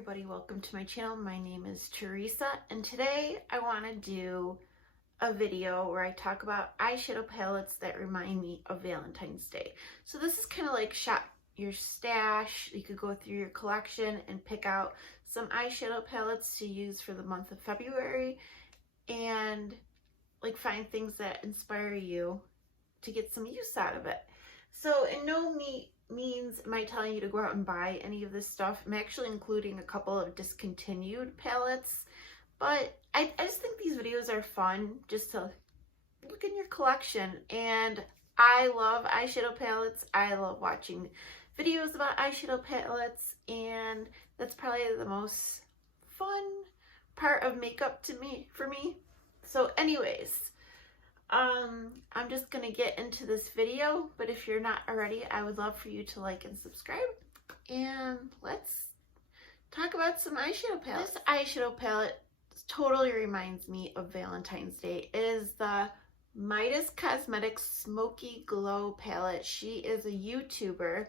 everybody, welcome to my channel. My name is Teresa and today I want to do a video where I talk about eyeshadow palettes that remind me of Valentine's Day. So this is kind of like shop your stash. You could go through your collection and pick out some eyeshadow palettes to use for the month of February and like find things that inspire you to get some use out of it. So in no means am I telling you to go out and buy any of this stuff. I'm actually including a couple of discontinued palettes, but I just think these videos are fun just to look in your collection. And I love eyeshadow palettes. I love watching videos about eyeshadow palettes, and that's probably the most fun part of makeup for me. So anyways, I'm just gonna get into this video, but if you're not already, I would love for you to like and subscribe, and let's talk about some eyeshadow palettes. This eyeshadow palette totally reminds me of Valentine's Day. It is the Midas Cosmetics Smoky Glow palette. She is a YouTuber,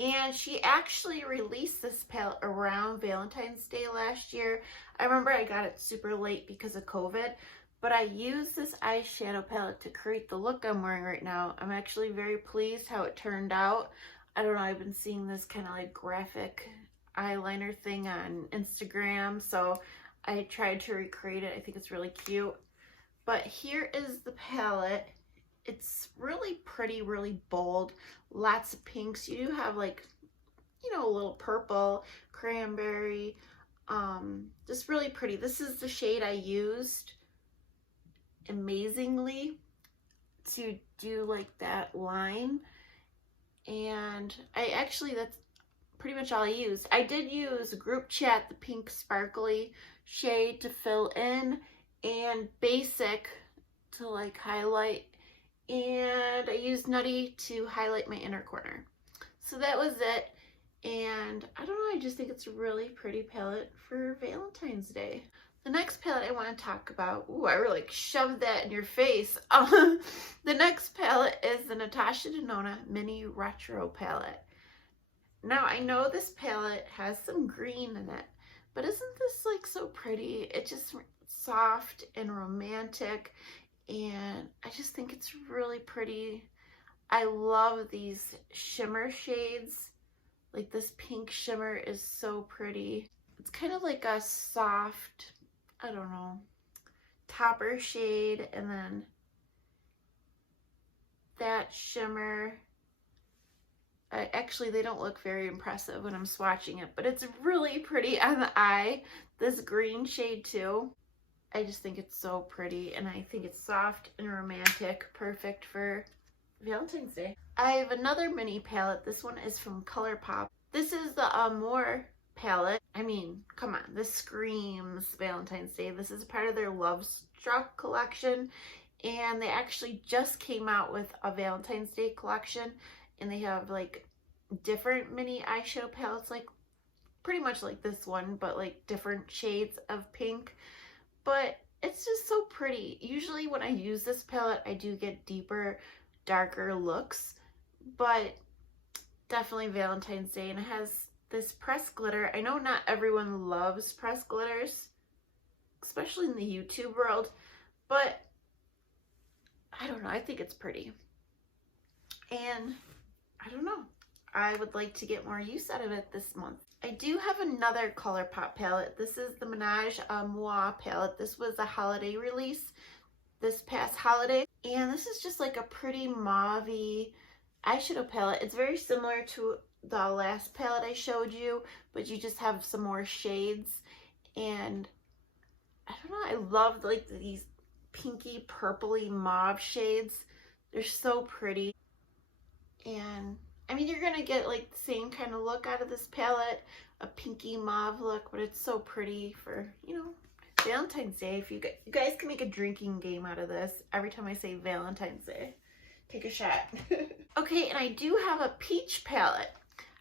and she actually released this palette around Valentine's Day last year. I remember I got it super late because of COVID, but I used this eyeshadow palette to create the look I'm wearing right now. I'm actually very pleased how it turned out. I don't know, I've been seeing this kind of like graphic eyeliner thing on Instagram, so I tried to recreate it. I think it's really cute. But here is the palette. It's really pretty, really bold, lots of pinks. You do have like, you know, a little purple, cranberry, just really pretty. This is the shade I used amazingly to do like that line, and that's pretty much all I used. I did use Group Chat, the pink sparkly shade, to fill in, and Basic to like highlight, and I used Nutty to highlight my inner corner. So that was it, and I don't know, I just think it's a really pretty palette for Valentine's Day. The next palette I want to talk about, ooh, I really like shoved that in your face. The next palette is the Natasha Denona Mini Retro palette. Now I know this palette has some green in it, but isn't this like so pretty? It's just soft and romantic, and I just think it's really pretty. I love these shimmer shades. Like this pink shimmer is so pretty. It's kind of like a soft, I don't know, topper shade, and then that shimmer. Actually, they don't look very impressive when I'm swatching it, but it's really pretty on the eye. This green shade too. I just think it's so pretty, and I think it's soft and romantic, perfect for Valentine's Day. I have another mini palette. This one is from ColourPop. This is the Amore palette. I mean, come on, this screams Valentine's Day. This is part of their Love Struck collection, and they actually just came out with a Valentine's Day collection, and they have like different mini eyeshadow palettes, like pretty much like this one, but like different shades of pink. But it's just so pretty. Usually when I use this palette, I do get deeper, darker looks, but definitely Valentine's Day. And it has this pressed glitter. I know not everyone loves pressed glitters, especially in the YouTube world, but I don't know, I think it's pretty. And I don't know, I would like to get more use out of it this month. I do have another ColourPop palette. This is the Menage a Moi palette. This was a holiday release this past holiday, and this is just like a pretty mauve-y eyeshadow palette. It's very similar to the last palette I showed you, but you just have some more shades, and I don't know, I love like these pinky purpley mauve shades. They're so pretty, and I mean, you're gonna get like the same kind of look out of this palette, a pinky mauve look, but it's so pretty for, you know, Valentine's Day. If you guys can make a drinking game out of this every time I say Valentine's Day. Take a shot. Okay, and I do have a peach palette.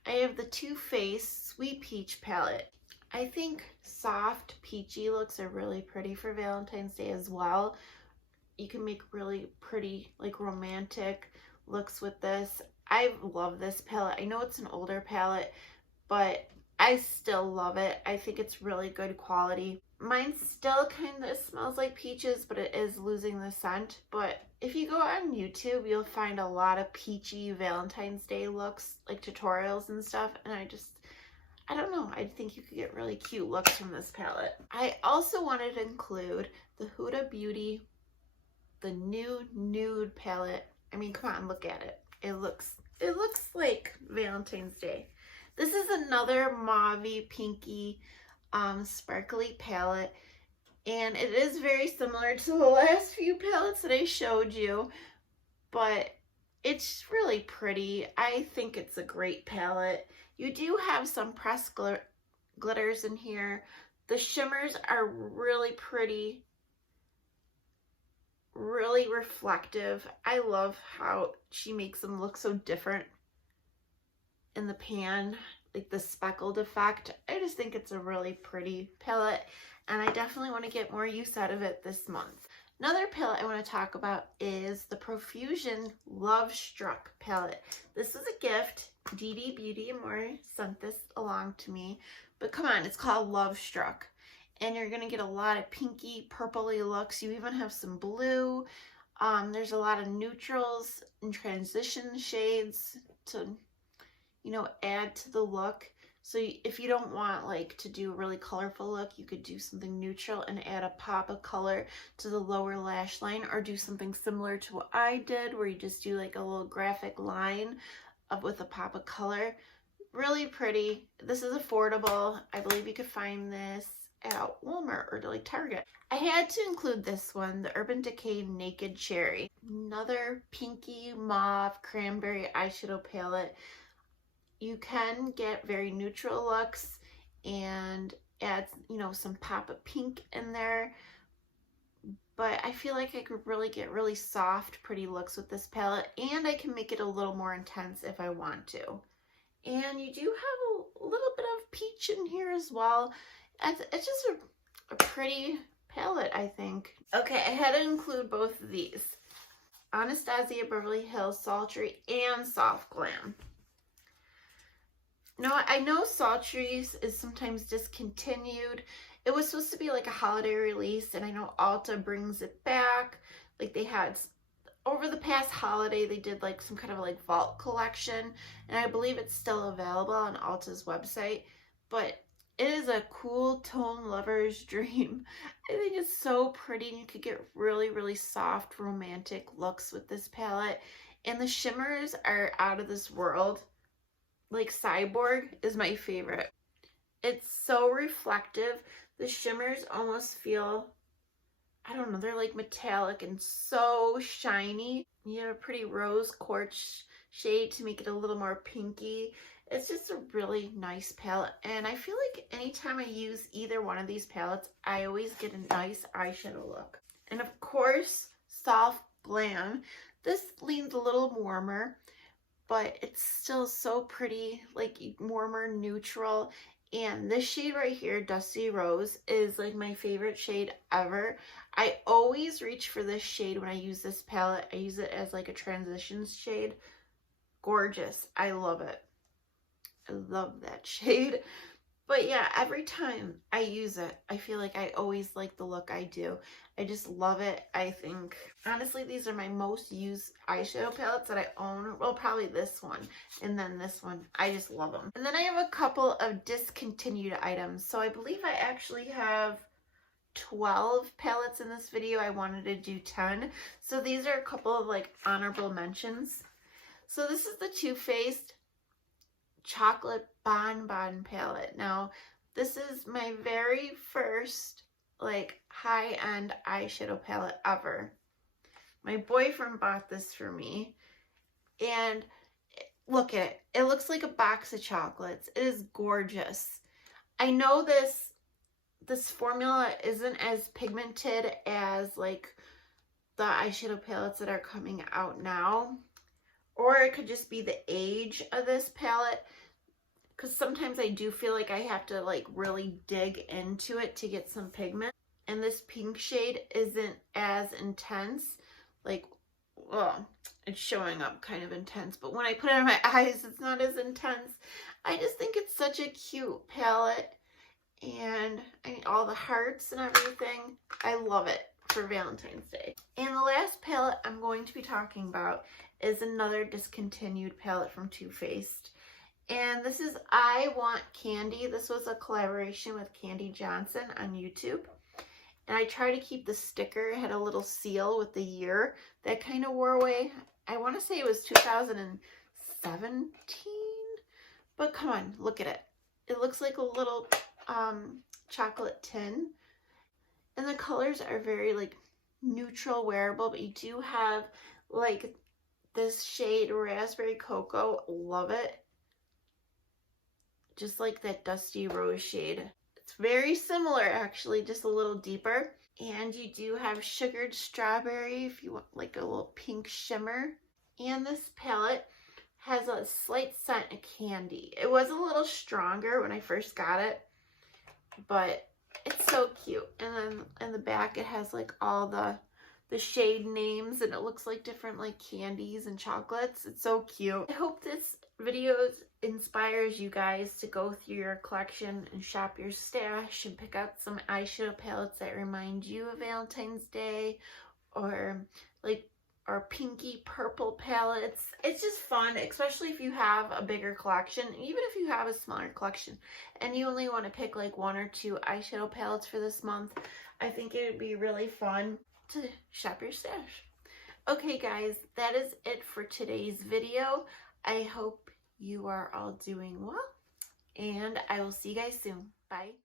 I have the Too Faced Sweet Peach palette. I think soft peachy looks are really pretty for Valentine's Day as well. You can make really pretty, like romantic looks with this. I love this palette. I know it's an older palette, but I still love it. I think it's really good quality. Mine still kind of smells like peaches, but it is losing the scent. But if you go on YouTube, you'll find a lot of peachy Valentine's Day looks, like tutorials and stuff. And I don't know, I think you could get really cute looks from this palette. I also wanted to include the Huda Beauty, the new nude palette. I mean, come on, look at it. It looks like Valentine's Day. This is another mauvey pinky sparkly palette, and it is very similar to the last few palettes that I showed you, but it's really pretty. I think it's a great palette. You do have some pressed glitters in here. The shimmers are really pretty, really reflective. I love how she makes them look so different in the pan, like the speckled effect. I just think it's a really pretty palette, and I definitely want to get more use out of it this month. Another palette I want to talk about is the Profusion Love Struck palette. This is a gift. Dee Beauty and More sent this along to me, but come on, it's called Love Struck, and you're gonna get a lot of pinky purpley looks. You even have some blue. There's a lot of neutrals and transition shades to, you know, add to the look. So if you don't want like to do a really colorful look, you could do something neutral and add a pop of color to the lower lash line, or do something similar to what I did where you just do like a little graphic line with a pop of color. Really pretty. This is affordable. I believe you could find this at Walmart or like Target. I had to include this one, the Urban Decay Naked Cherry. Another pinky mauve cranberry eyeshadow palette. You can get very neutral looks and add, you know, some pop of pink in there, but I feel like I could really get really soft, pretty looks with this palette, and I can make it a little more intense if I want to. And you do have a little bit of peach in here as well. It's just a pretty palette, I think. Okay, I had to include both of these. Anastasia Beverly Hills Sultry and Soft Glam. Now, I know Sultry's is sometimes discontinued. It was supposed to be like a holiday release, and I know Ulta brings it back. Like they had, over the past holiday, they did like some kind of like vault collection, and I believe it's still available on Ulta's website, but it is a cool tone lover's dream. I think it's so pretty, and you could get really, really soft, romantic looks with this palette, and the shimmers are out of this world. Like Cyborg is my favorite. It's so reflective. The shimmers almost feel, I don't know, they're like metallic and so shiny. You have a pretty rose quartz shade to make it a little more pinky. It's just a really nice palette, and I feel like anytime I use either one of these palettes, I always get a nice eyeshadow look. And of course, Soft Glam. This leans a little warmer, but it's still so pretty, like warmer, neutral. And this shade right here, Dusty Rose, is like my favorite shade ever. I always reach for this shade when I use this palette. I use it as like a transition shade. Gorgeous. I love it. I love that shade. But yeah, every time I use it, I feel like I always like the look I do. I just love it. I think, honestly, these are my most used eyeshadow palettes that I own. Well, probably this one and then this one. I just love them. And then I have a couple of discontinued items. So I believe I actually have 12 palettes in this video. I wanted to do 10. So these are a couple of like honorable mentions. So this is the Too Faced Chocolate Bonbon palette. Now, this is my very first like high-end eyeshadow palette ever. My boyfriend bought this for me, and look at it. It looks like a box of chocolates. It is gorgeous. I know this formula isn't as pigmented as like the eyeshadow palettes that are coming out now, or it could just be the age of this palette, because sometimes I do feel like I have to like really dig into it to get some pigment. And this pink shade isn't as intense. Like, well, it's showing up kind of intense, but when I put it on my eyes, it's not as intense. I just think it's such a cute palette, and I mean, all the hearts and everything. I love it for Valentine's Day. And the last palette I'm going to be talking about is another discontinued palette from Too Faced. And this is I Want Candy. This was a collaboration with Candy Johnson on YouTube. And I try to keep the sticker. It had a little seal with the year that kind of wore away. I want to say it was 2017. But come on, look at it. It looks like a little chocolate tin. And the colors are very like neutral wearable, but you do have like this shade Raspberry Cocoa. Love it. Just like that dusty rose shade. It's very similar actually, just a little deeper. And you do have Sugared Strawberry if you want like a little pink shimmer. And this palette has a slight scent of candy. It was a little stronger when I first got it, but it's so cute. And then in the back it has like all the shade names, and it looks like different like candies and chocolates. It's so cute. I hope this video inspires you guys to go through your collection and shop your stash and pick out some eyeshadow palettes that remind you of Valentine's Day, or pinky purple palettes. It's just fun, especially if you have a bigger collection. Even if you have a smaller collection and you only want to pick like 1 or 2 eyeshadow palettes for this month, I think it would be really fun to shop your stash. Okay guys, that is it for today's video. I hope you are all doing well, and I will see you guys soon. Bye.